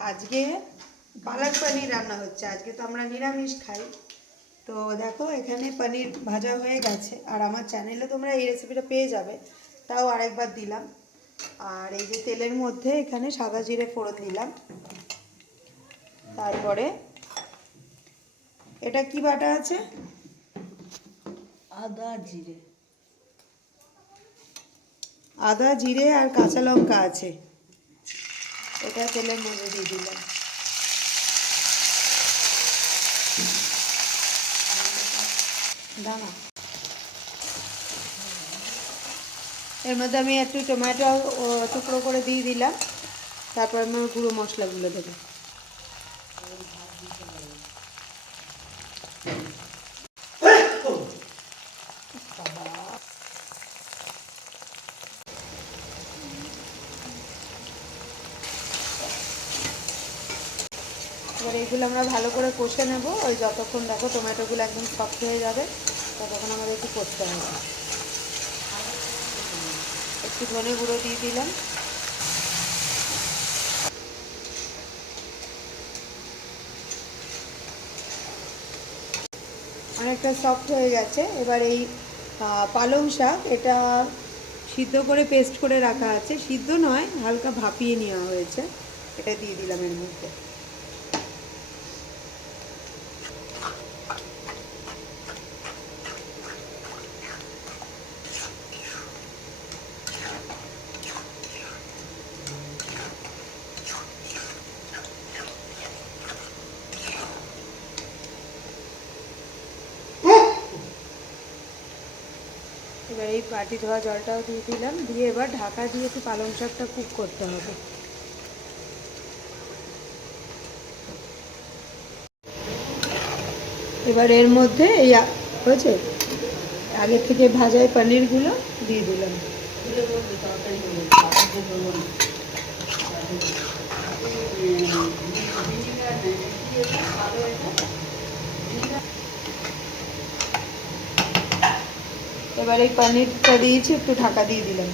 আজকে পালক পনির রান্না হচ্ছে। আজকে তো আমরা নিরামিষ খাই। তো দেখো এখানে পনির ভাজা হয়ে গেছে, আর আমার চ্যানেলে তোমরা এই রেসিপিটা পেয়ে যাবে, তাও আরেকবার দিলাম। আর এই যে তেলের মধ্যে এখানে সাদা জিরে ফোড়ন দিলাম। তারপরে এটা কি বাটা আছে? আদা জিরে, আদা জিরে আর কাঁচা লঙ্কা আছে, এটা তেলের মধ্যে দিয়ে দিলাম। দানা এর মধ্যে আমি একটু টমেটো টুকরো করে দিয়ে দিলাম। তারপর আমি গুঁড়ো মশলাগুলো দেবো। এবার এইগুলো আমরা ভালো করে কষে নেব। ওই যতক্ষণ দেখো টমেটোগুলো একদম সফট হয়ে যাবে ততক্ষণ আমাদের একটু করতে হবে। একটু ধনে গুঁড়ো দিয়ে দিলাম। অনেকটা সফট হয়ে গেছে। এবার এই পালং শাক এটা সিদ্ধ করে পেস্ট করে রাখা আছে, সিদ্ধ নয় হালকা ভাপিয়ে নেওয়া হয়েছে, এটা দিয়ে দিলাম এর মধ্যে। এবার এই বাটি ধোয়া জলটাও দিয়ে দিলাম, দিয়ে এবার ঢাকা দিয়ে একটু পালং শাকটা কুক করতে হবে। এবার এর মধ্যে এই হয়েছে আগে থেকে ভাজা পনিরগুলো দিয়ে দিলাম। এবার এই পনিরটা দিয়েছি, একটু ঢাকা দিয়ে দিলাম।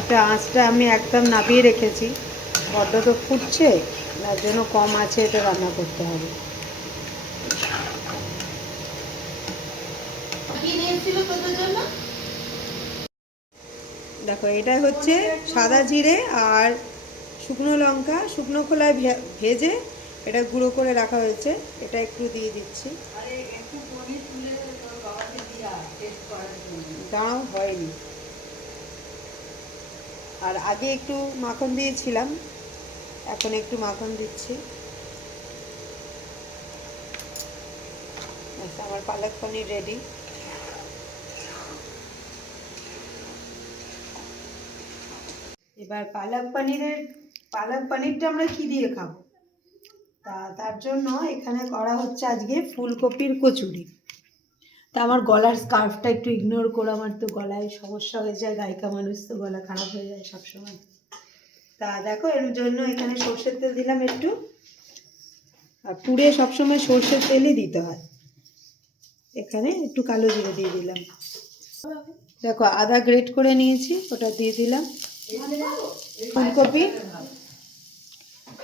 এটা আঁচটা আমি একদম নামিয়ে রেখেছি, বড্ড তো ফুটছে, তার জন্য কম আছে এটা রান্না করতে হবে। দেখো এটা হচ্ছে সাদা জিরে আর শুকনো লঙ্কা শুকনো খোলায় ভেজে এটা গুঁড়ো করে রাখা হয়েছে, এটা একটু দিয়ে দিচ্ছি। দাঁড়াও, হয়নি। আর আগে একটু মাখন দিয়েছিলাম, এখন একটু মাখন দিচ্ছি। আমার পালক পনির রেডি। এবার পালক পনিরটা আমরা কি দিয়ে খাবো, তার জন্য এখানে করা হচ্ছে আজকে ফুলকপির কচুরি। তা আমার গলার স্কার্ফটা একটু ইগনোর করো, আমার তো গলায় সমস্যা হয়ে যায়, গায়িকা মানুষ তো গলা খারাপ হয়ে যায় সবসময়। তা দেখো এর জন্য এখানে সর্ষের তেল দিলাম একটু, আর পুড়ে সবসময় সর্ষের তেলই দিতে হয়। এখানে একটু কালো জিরে দিয়ে দিলাম। দেখো আদা গ্রেট করে নিয়েছি, ওটা দিয়ে দিলাম।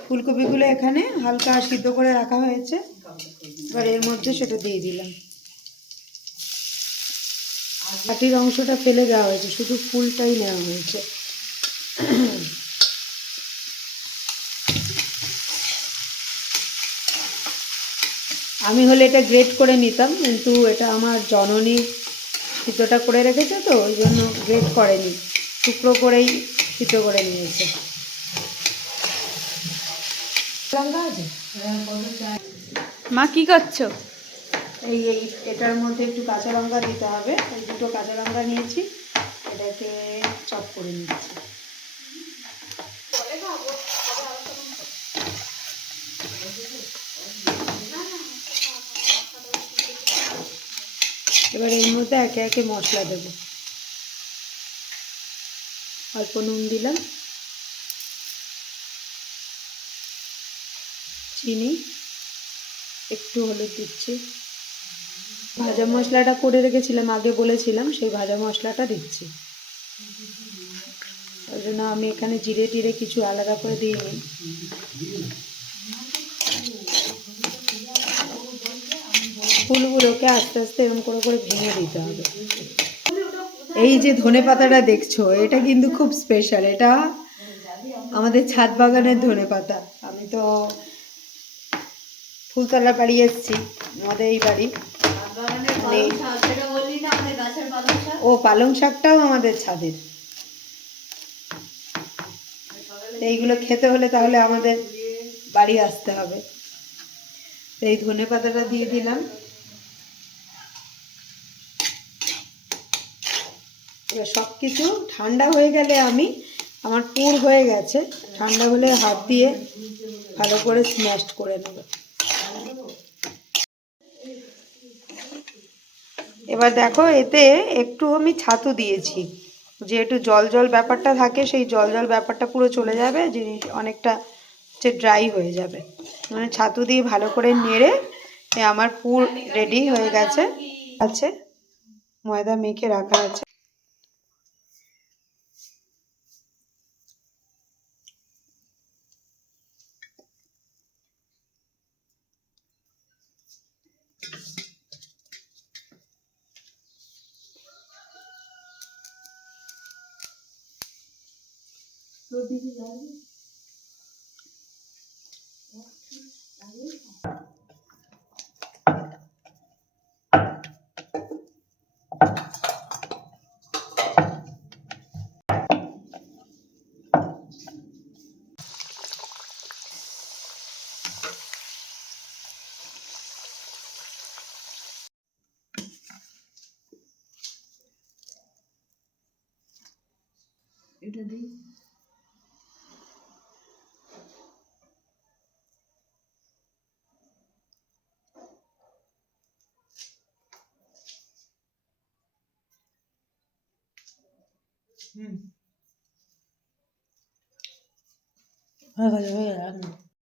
ফুলকপিগুলো এখানে হালকা সিদ্ধ করে রাখা হয়েছে, এবার এর মধ্যে সেটা দিয়ে দিলাম। কাঠির অংশটা ফেলে দেওয়া হয়েছে, শুধু ফুলটাই নেওয়া হয়েছে। আমি হলে এটা গ্রেট করে নিতাম, কিন্তু এটা আমার জননী সিদ্ধটা করে রেখেছে, তো ওই জন্য গ্রেট করেনি, টুকরো করেই সিদ্ধ করে নিয়েছে। মা কি করছো? এই এটার মধ্যে একটু কাঁচা লঙ্কা দিতে হবে, এই দুটো কাঁচা লঙ্কা নিয়েছি, এটাকে চপ করে নিচ্ছি। এবার এর মধ্যে একে একে মশলা দেবো। অল্প নুন দিলাম, চিনি, একটু হলুদ দিচ্ছি। ভাজা মশলাটা করে রেখেছিলাম, আগে বলেছিলাম, সেই ভাজা মশলাটা দিচ্ছি। ওই জন্য আমি এখানে জিরে টিরে কিছু আলাদা করে দিইনি। ফুলগুলোকে আস্তে আস্তে এরকম করে করে ভেঙে দিতে হবে। এই যে ধনেপাতাটা দেখছো, এটা কিন্তু খুব স্পেশাল। এটা আমাদের ছাদ বাগানের ধনেপাতা। আমি তো ফুলতলা বাড়ি এসেছি, আমাদের এই বাড়ি। ও পালং শাকটাও আমাদের ছাদের। এইগুলো খেতে হলে তাহলে আমাদের বাড়ি আসতে হবে। এই ধনেপাতাটা দিয়ে দিলাম। এবার সব কিছু ঠান্ডা হয়ে গেলে আমার পুর হয়ে গেছে, ঠান্ডা হলে হাত দিয়ে ভালো করে স্ম্যাশ করে নেব। এবার দেখো, এতে একটু আমি ছাতু দিয়েছি, যে একটু জল জল ব্যাপারটা থাকে, সেই জল জল ব্যাপারটা পুরো চলে যাবে, জিনিস অনেকটা হচ্ছে ড্রাই হয়ে যাবে। মানে ছাতু দিয়ে ভালো করে নেড়ে আমার পুর রেডি হয়ে গেছে। ময়দা মেখে রাখা আছে। এটা দিই। হয়ে গেছে, হয়ে গেছে।